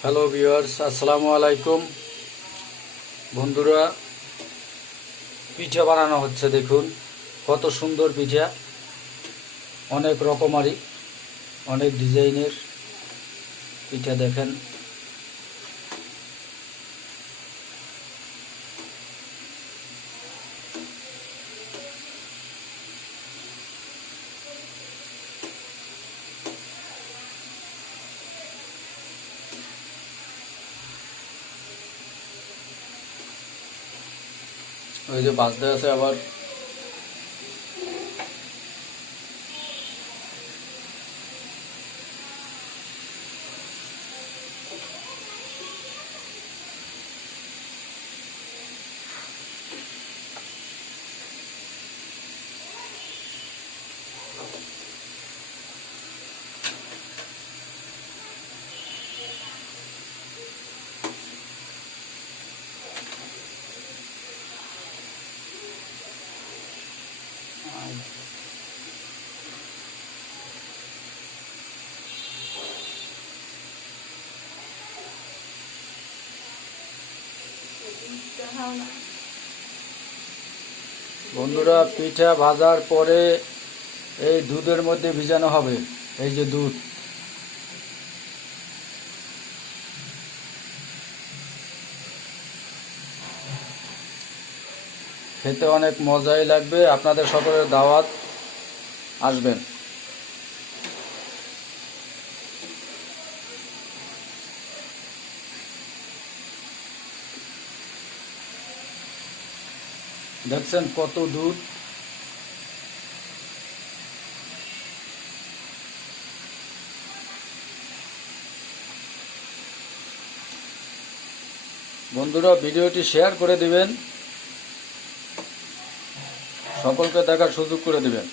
Hello viewers, আসসালামু আলাইকুম। বন্ধুরা, পিঠা বানানো হচ্ছে। দেখুন কত সুন্দর পিঠা, অনেক রকমারি, অনেক ডিজাইনের পিঠা। দেখেন ওই যে বাজতে আছে আবার। বন্ধুরা, পিঠা ভাজার পরে এই দুধের মধ্যে ভিজানো হবে। এই যে দুধ, খেতে অনেক মজাই লাগবে। আপনাদের সকলের দাওয়াত, আসবেন। দেখছেন কত দুধ। বন্ধুরা, ভিডিওটি শেয়ার করে দিবেন, সকলকে দেখার সুযোগ করে দিবেন।